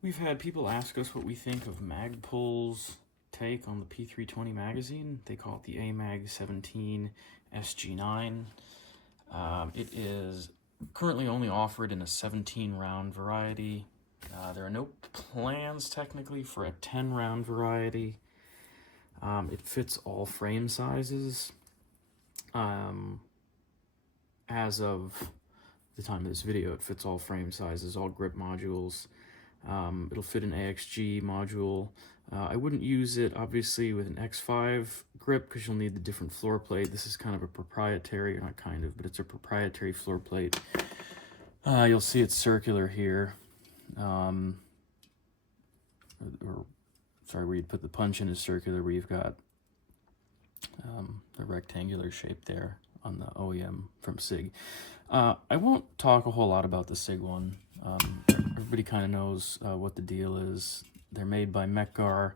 We've had people ask us what we think of Magpul's take on the P320 magazine. They call it the AMAG 17 SG9. It is currently only offered in a 17 round variety. There are no plans technically for a 10 round variety. It fits all frame sizes. As of the time of this video, it fits all frame sizes, all grip modules. It'll fit an AXG module. I wouldn't use it obviously with an X5 grip because you'll need the different floor plate. This is kind of a proprietary, or not kind of, but it's a proprietary floor plate. You'll see it's circular here. Sorry, where you'd put the punch in is circular, where you've got the rectangular shape there on the OEM from Sig. I won't talk a whole lot about the Sig one. Everybody kind of knows what the deal is. They're made by Magpul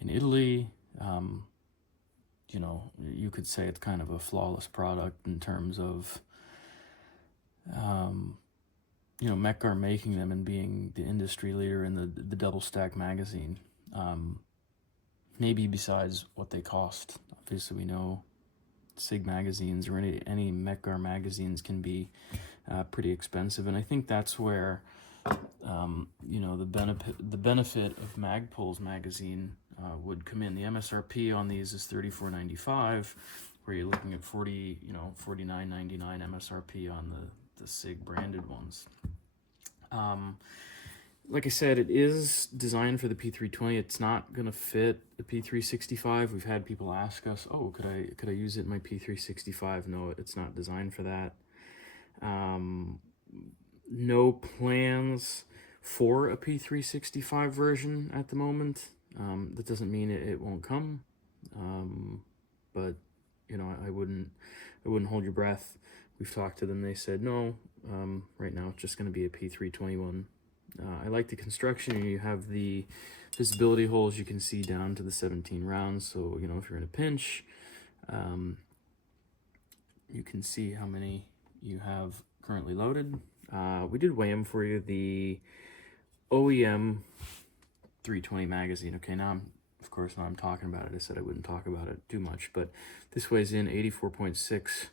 in Italy. You know, you could say it's kind of a flawless product in terms of, you know, Magpul making them and being the industry leader in the double stack magazine. Maybe besides what they cost. Obviously, we know Sig magazines or any Magpul magazines can be pretty expensive, and I think that's where you know, the benefit of Magpul's magazine would come in. The MSRP on these is $34.95, where you're looking at $49.99 MSRP on the Sig branded ones. Like I said, it is designed for the P320. It's not gonna fit the P365. We've had people ask us, "Oh, could I use it in my P365?" No, it's not designed for that. No plans for a P365 version at the moment. That doesn't mean it won't come, but you know, I wouldn't hold your breath. We've talked to them. They said no. Right now, it's just going to be a P321. I like the construction. You have the visibility holes you can see down to the 17 rounds. So you know, if you're in a pinch, you can see how many you have currently loaded. We did weigh them for you. The OEM 320 magazine. Okay, now of course, now I'm talking about it. I said I wouldn't talk about it too much, but this weighs in 84.6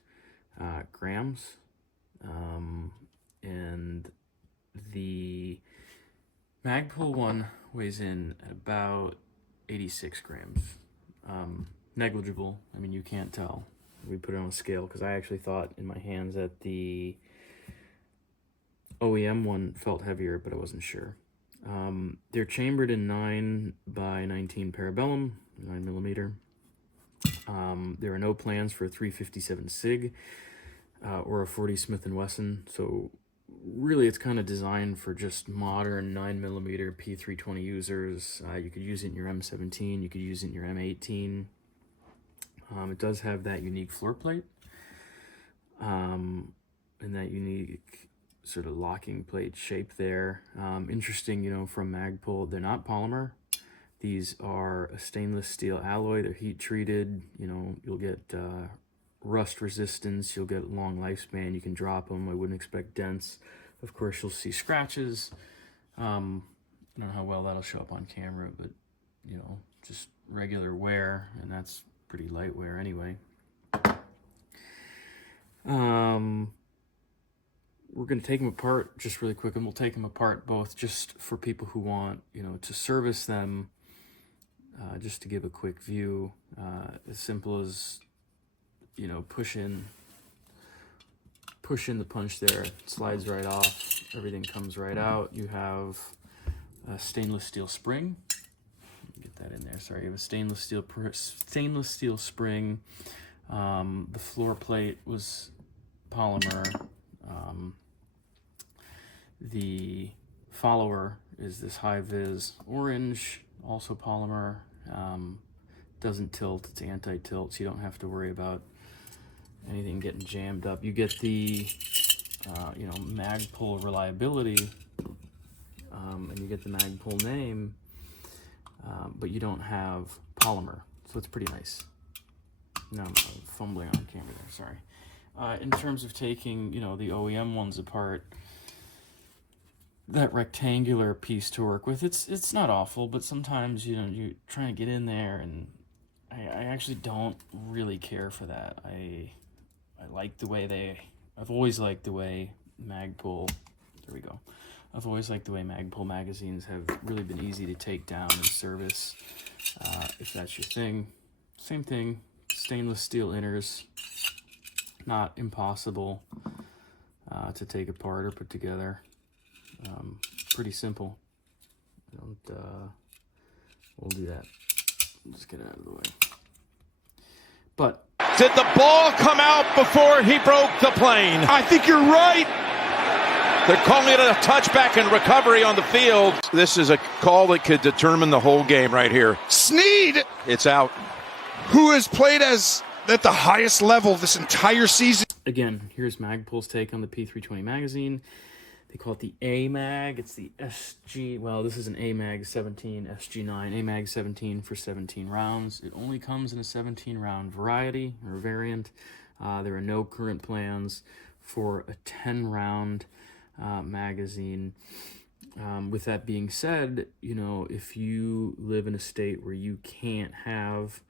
grams. And the Magpul one weighs in at about 86 grams. Negligible. I mean, you can't tell. We put it on a scale because I actually thought in my hands that the OEM one felt heavier, but I wasn't sure. They're chambered in 9x19 parabellum, 9mm. There are no plans for a 357 Sig or a 40 Smith & Wesson, so really it's kind of designed for just modern 9mm P320 users. You could use it in your M17, you could use it in your M18. It does have that unique floor plate and that unique sort of locking plate shape there. Interesting, you know, from Magpul, they're not polymer. These are a stainless steel alloy. They're heat treated. You know, you'll get rust resistance. You'll get long lifespan. You can drop them. I wouldn't expect dents. Of course, you'll see scratches. I don't know how well that'll show up on camera, but you know, just regular wear, and that's pretty light wear anyway. We're going to take them apart just really quick, and we'll take them apart both just for people who want, you know, to service them, just to give a quick view. As simple as, you know, push in the punch there, it slides right off, everything comes right out. You have a stainless steel spring. Get that in there. Sorry, you have a stainless steel spring. The floor plate was polymer. The follower is this high-vis orange, also polymer. Doesn't tilt, it's anti-tilt, so you don't have to worry about anything getting jammed up. You get the you know, Magpul reliability, and you get the Magpul name, but you don't have polymer, so it's pretty nice. Now I'm fumbling on camera there, sorry. In terms of taking, you know, the OEM ones apart, that rectangular piece to work with. It's not awful, but sometimes, you know, you try to get in there, and I actually don't really care for that. I like the way I've always liked the way Magpul, there we go. I've always liked the way Magpul magazines have really been easy to take down and service, if that's your thing. Same thing, stainless steel inners, not impossible to take apart or put together. Pretty simple. We'll do that. Let's get out of the way. But did the ball come out before he broke the plane? I think you're right. They're calling it a touchback and recovery on the field. This is a call that could determine the whole game right here. Snead, it's out. Who has played at the highest level this entire season. Again, here's Magpul's take on the P320 magazine. They call it the AMAG. It's the SG, well, this is an AMAG 17 SG9, AMAG 17 for 17 rounds. It only comes in a 17-round variety or variant. There are no current plans for a 10-round magazine. With that being said, you know, if you live in a state where you can't have,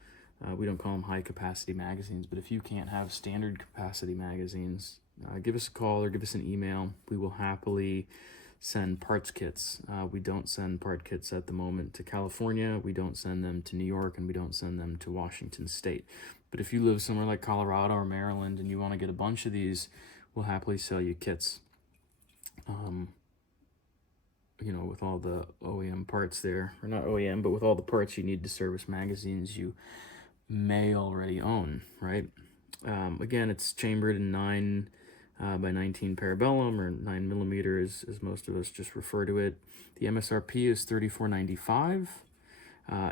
we don't call them high-capacity magazines, but if you can't have standard capacity magazines, give us a call or give us an email. We will happily send parts kits. We don't send part kits at the moment to California. We don't send them to New York, and we don't send them to Washington State. But if you live somewhere like Colorado or Maryland and you want to get a bunch of these, we'll happily sell you kits. You know, with all the OEM parts there, or not OEM, but with all the parts you need to service magazines you may already own, right? Again, it's chambered in 9 by 19 parabellum, or 9mm as most of us just refer to it. The MSRP is $34.95.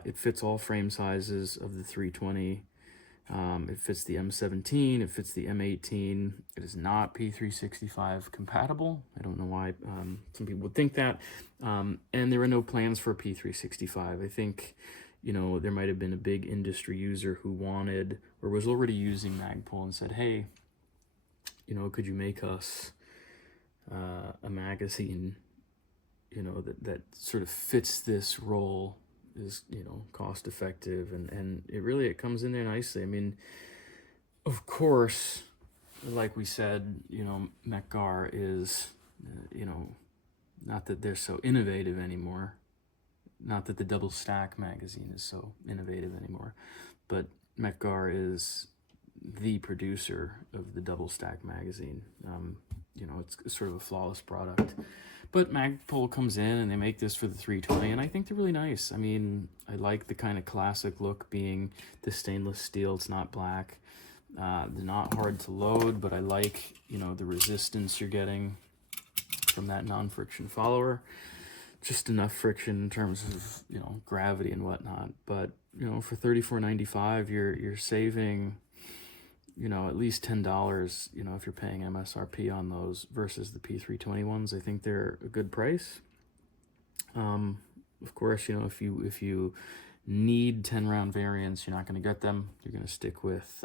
It fits all frame sizes of the 320. It fits the M17, it fits the M18. It is not P365 compatible. I don't know why some people would think that. And there are no plans for P365. I think, you know, there might have been a big industry user who wanted or was already using Magpul and said, hey, you know, could you make us a magazine, you know, that sort of fits this role, is, you know, cost effective, and it comes in there nicely. I mean, of course, like we said, you know, Magpul is, you know, not that they're so innovative anymore, not that the double stack magazine is so innovative anymore, but Magpul is the producer of the double stack magazine. You know, it's sort of a flawless product. But Magpul comes in and they make this for the 320, and I think they're really nice. I mean, I like the kind of classic look being the stainless steel. It's not black. They're not hard to load, but I like, you know, the resistance you're getting from that non-friction follower. Just enough friction in terms of, you know, gravity and whatnot. But, you know, for $34.95, you're saving, you know, at least $10, you know, if you're paying MSRP on those versus the P320 ones. I think they're a good price. Of course, you know, if you need 10-round variants, you're not going to get them. You're going to stick with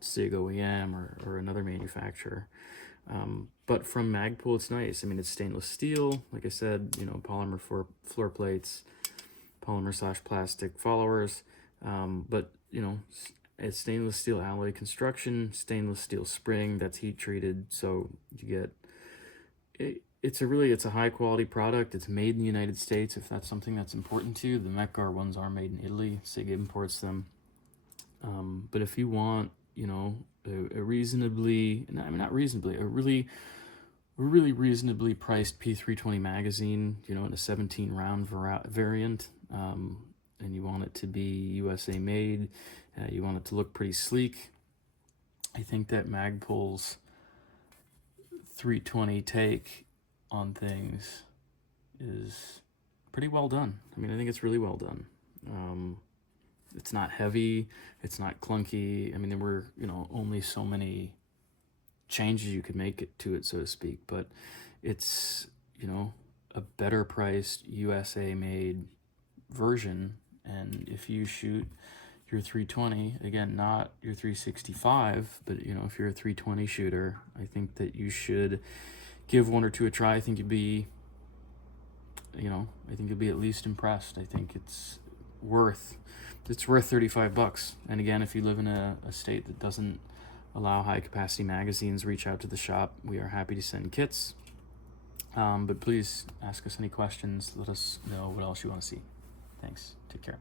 Sig OEM or another manufacturer. But from Magpul, it's nice. I mean, it's stainless steel, like I said, you know, polymer for floor plates, polymer/plastic followers, but, you know, it's stainless steel alloy construction, stainless steel spring that's heat treated, so you get it. It's a high quality product. It's made in the United States, if that's something that's important to you. The Magpul ones are made in Italy. Sig imports them. But if you want, you know, a reasonably, I mean, not reasonably, a really reasonably priced P320 magazine, you know, in a 17-round variant, and you want it to be USA made, you want it to look pretty sleek, I think that Magpul's 320 take on things is pretty well done. I mean, I think it's really well done. It's not heavy, it's not clunky. I mean, there were, you know, only so many changes you could make it to it, so to speak, but it's, you know, a better priced USA made version. And if you shoot your 320, again, not your 365, but, you know, if you're a 320 shooter, I think that you should give one or two a try. I think you'd be you know, I think you'll be at least impressed. I think it's worth 35 bucks. And again, if you live in a state that doesn't allow high capacity magazines, reach out to the shop. We are happy to send kits. But please ask us any questions. Let us know what else you want to see. Thanks. Take care.